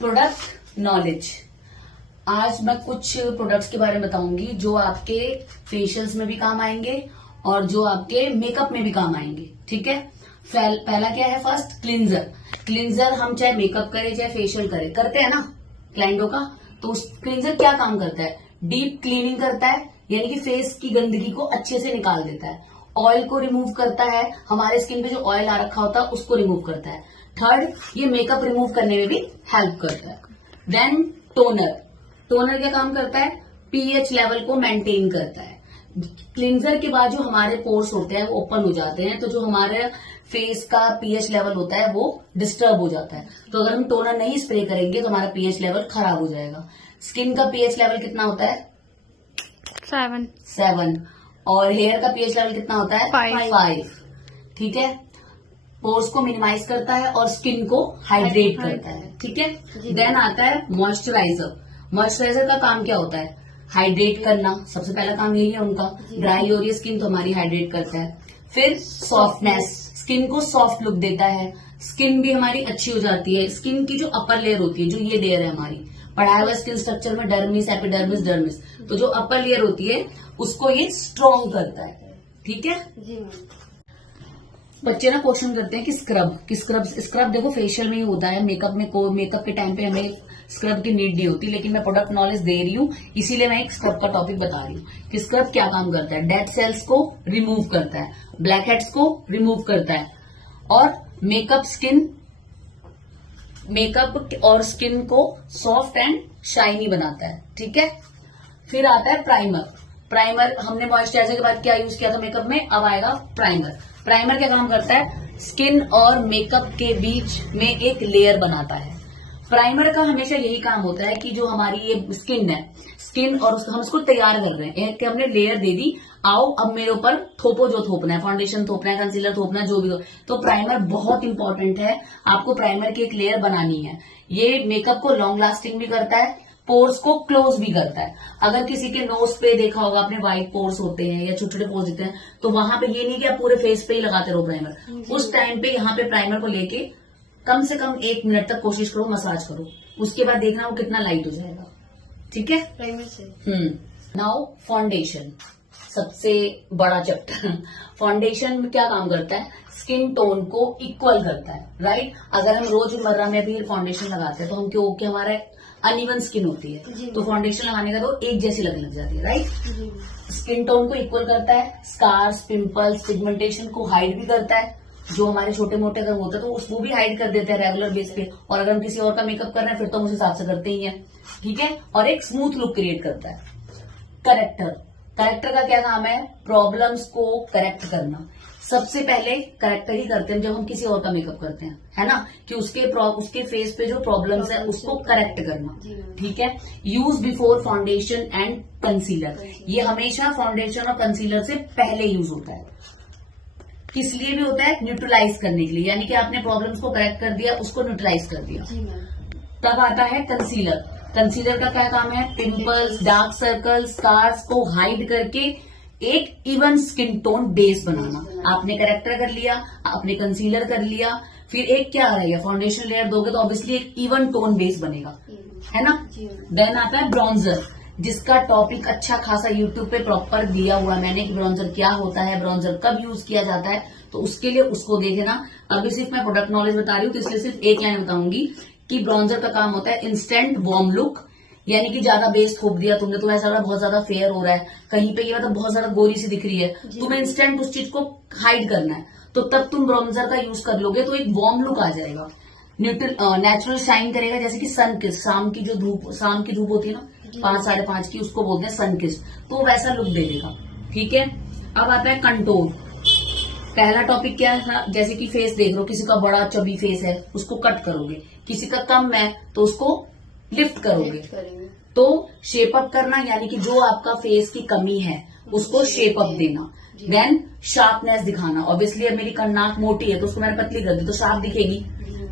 Product knowledge. आज मैं कुछ प्रोडक्ट्स के बारे में बताऊंगी जो आपके फेशियल्स में भी काम आएंगे और जो आपके मेकअप में भी काम आएंगे। ठीक है, पहला क्या है? First cleanser. क्लिंजर हम चाहे मेकअप करें चाहे फेशियल करें, करते हैं ना क्लाइंटों का, तो क्लिंजर क्या काम करता है? डीप क्लीनिंग करता है, यानी कि फेस की गंदगी को अच्छे से निकाल देता है। ऑयल को रिमूव करता है, हमारे स्किन पे जो ऑयल आ रखा होता है उसको रिमूव करता है। थर्ड, ये मेकअप रिमूव करने में भी हेल्प करता है। Then toner. टोनर क्या काम करता है? पीएच लेवल को मेंटेन करता है। क्लिंजर के बाद जो हमारे पोर्स होते हैं वो ओपन हो जाते हैं, तो जो हमारे फेस का पीएच लेवल होता है वो डिस्टर्ब हो जाता है। तो अगर हम टोनर नहीं स्प्रे करेंगे तो हमारा पीएच लेवल खराब हो जाएगा। स्किन का पीएच लेवल कितना होता है? 7। और हेयर का पीएच लेवल कितना होता है? 5। ठीक है, पोर्स को मिनिमाइज करता है और स्किन को हाइड्रेट करता है। ठीक है, देन आता है मॉइस्चराइजर। मॉइस्चराइजर का काम क्या होता है? हाइड्रेट करना, सबसे पहला काम यही है उनका। ड्राई हो रही है स्किन तो हमारी हाइड्रेट करता है। फिर सॉफ्टनेस, स्किन को सॉफ्ट लुक देता है, स्किन भी हमारी अच्छी हो जाती है। स्किन की जो अपर लेयर होती है, जो ये लेयर है हमारी, पढ़ाया हुआ स्किन स्ट्रक्चर में डर्मिस, एपिडर्मिस, डर्मिस, तो जो अपर लेयर होती है उसको ये स्ट्रॉन्ग करता है। ठीक है जी। बच्चे ना क्वेश्चन करते हैं कि स्क्रब देखो फेशियल में ही होता है, मेकअप के टाइम पे हमें स्क्रब की नीड नहीं होती, लेकिन मैं प्रोडक्ट नॉलेज दे रही हूँ इसीलिए मैं एक स्क्रब का टॉपिक बता रही हूँ कि स्क्रब क्या काम करता है। डेड सेल्स को रिमूव करता है, ब्लैक हेड्स को रिमूव करता है और मेकअप और स्किन को सॉफ्ट एंड शाइनी बनाता है। ठीक है, फिर आता है प्राइमर। हमने मॉइस्चराइजर के बाद क्या यूज किया था मेकअप में, अब आएगा प्राइमर। प्राइमर क्या काम करता है? स्किन और मेकअप के बीच में एक लेयर बनाता है। प्राइमर का हमेशा यही काम होता है कि जो हमारी ये स्किन और हम उसको तैयार कर रहे हैं, कि हमने लेयर दे दी, आओ अब मेरे ऊपर थोपो जो थोपना है, फाउंडेशन थोपना है, कंसीलर थोपना है, जो भी हो। तो प्राइमर बहुत इंपॉर्टेंट है, आपको प्राइमर की एक लेयर बनानी है। ये मेकअप को लॉन्ग लास्टिंग भी करता है, पोर्स को क्लोज भी करता है। अगर किसी के नोज पे देखा होगा आपने व्हाइट पोर्स होते हैं या छोटे छोटे पोर्स दिखते हैं, तो वहां पे ये नहीं कि आप पूरे फेस पे ही लगाते रहो प्राइमर। उस टाइम पे यहाँ पे प्राइमर को लेके कम से कम 1 मिनट तक कोशिश करो, मसाज करो, उसके बाद देखना वो कितना लाइट हो जाएगा। ठीक है, प्राइमर से। नाउ फाउंडेशन, सबसे बड़ा चैप्टर। फाउंडेशन में क्या काम करता है? स्किन टोन को इक्वल करता है, राइट। अगर हम रोजमर्रा में भी फाउंडेशन लगाते हैं तो हम क्योंकि हमारा अनइवन स्किन होती है, तो फाउंडेशन लगाने का तो एक जैसी लगने लग जाती है, राइट। स्किन टोन को इक्वल करता है, स्कार्स, पिंपल्स, पिगमेंटेशन को हाइड भी करता है। जो हमारे छोटे मोटे अगर होते हैं तो उसको भी हाइड कर देते हैं रेगुलर बेस पे, और अगर हम किसी और का मेकअप कर रहे हैं फिर तो हम उस हिसाब से करते ही हैं। ठीक है, और एक स्मूथ लुक क्रिएट करता है। करेक्टर का क्या काम है? प्रॉब्लम्स को करेक्ट करना। सबसे पहले करेक्टर ही करते हैं जब हम किसी और का मेकअप करते हैं, है ना, कि उसके फेस पे जो प्रॉब्लम्स है उसको करेक्ट करना। ठीक है, use before foundation and concealer. ये हमेशा फाउंडेशन और कंसीलर से पहले यूज होता है। किस लिए भी होता है? न्यूट्रलाइज करने के लिए, यानी कि आपने प्रॉब्लम्स को करेक्ट कर दिया, उसको न्यूट्रलाइज कर दिया। तब आता है कंसीलर। कंसीलर का क्या काम है? पिंपल्स, डार्क सर्कल, स्कार्स को हाइड करके एक इवन स्किन टोन बेस बनाना। आपने करेक्टर कर लिया, आपने कंसीलर कर लिया, फिर एक क्या आ रहा है? फाउंडेशन लेयर दोगे तो ऑब्वियसली एक इवन टोन बेस बनेगा, है ना। देन आता है ब्रॉन्जर, जिसका टॉपिक अच्छा खासा यूट्यूब पे प्रॉपर दिया हुआ है मैंने कि ब्रॉन्जर क्या होता है, ब्रॉन्जर कब यूज किया जाता है, तो उसके लिए उसको देखना। अभी सिर्फ मैं प्रोडक्ट नॉलेज बता रही हूँ तो इसलिए सिर्फ एक लाइन बताऊंगी कि ब्रॉन्जर का काम होता है इंस्टेंट वार्म लुक, यानी कि ज्यादा बेस थोप दिया तुमने तो ऐसा बहुत ज्यादा फेयर हो रहा है, कहीं पे ये मतलब बहुत ज्यादा गोरी सी दिख रही है, तुम्हें इंस्टेंट उस चीज को हाइड करना है, तो तब तुम ब्रॉन्जर का यूज कर लोगे तो एक वार्म लुक आ जाएगा। नेचुरल शाइन करेगा, जैसे कि सन किस, शाम की धूप होती है ना 5, 5:30 की, उसको बोलते हैं सन किस, तो वैसा लुक दे देगा। ठीक है, अब आता है कंटूर। पहला टॉपिक क्या था? जैसे कि फेस देख लो, किसी का बड़ा चबी फेस है उसको कट करोगे, किसी का कम है तो उसको लिफ्ट करोगे। तो शेप अप करना, यानी कि जो आपका फेस की कमी है उसको शेप अप देना। देन शार्पनेस दिखाना, ऑब्वियसली अब मेरी नाक मोटी है तो उसको मैंने पतली कर दी तो शार्प दिखेगी,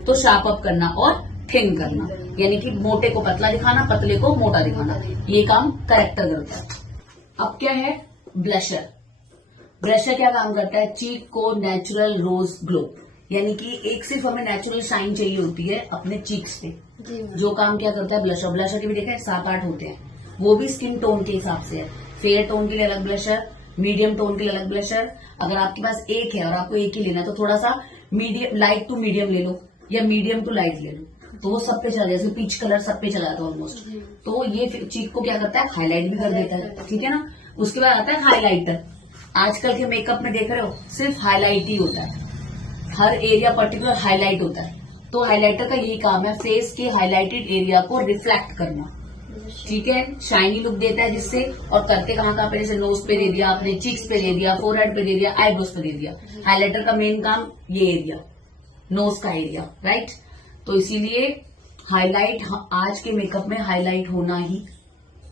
तो शार्प अप करना। और थिन करना, यानी कि मोटे को पतला दिखाना, पतले को मोटा दिखाना, ये काम करेक्टर करता है। अब क्या है? ब्लशर। ब्लशर क्या काम करता है? चीक को नेचुरल रोज ग्लो, यानी कि एक सिर्फ हमें नेचुरल शाइन चाहिए होती है अपने चीक्स पे, जी मैम। जो काम क्या करता है ब्लशर, ब्लशर के भी देखे 7-8 होते हैं, वो भी स्किन टोन के हिसाब से है। फेयर टोन के लिए अलग ब्लशर, मीडियम टोन के लिए अलग ब्लशर। अगर आपके पास एक है और आपको एक ही लेना है तो थोड़ा सा मीडियम, लाइट टू मीडियम ले लो या मीडियम टू लाइट ले लो, तो वो सब पे चला जाए, जैसे पीच कलर सब पे चला जाता है ऑलमोस्ट। जी। तो ये चीक को क्या करता है, हाईलाइट भी कर देता है, ठीक है ना। उसके बाद आता है हाईलाइटर। आजकल के मेकअप में देख रहे हो सिर्फ हाईलाइट ही होता है, हर एरिया पर्टिकुलर हाईलाइट होता है। तो हाइलाइटर का यही काम है, फेस के हाइलाइटेड एरिया को रिफ्लेक्ट करना, ठीक है, शाइनी लुक देता है जिससे। और करते कहाँ पे, जैसे नोज पे दे दिया आपने, चिक्स पे दे दिया, फोरहेड पे दे दिया, आईब्रोज पे दे दिया। हाइलाइटर का मेन काम ये एरिया, नोज का एरिया, राइट। तो इसीलिए हाईलाइट, आज के मेकअप में हाईलाइट होना ही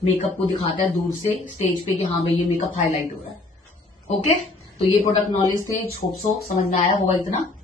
मेकअप को दिखाता है दूर से स्टेज पे कि हाँ भाई ये मेकअप हाईलाइट हो रहा है। ओके, तो ये प्रोडक्ट नॉलेज थे, होप सो समझ में आया होगा इतना।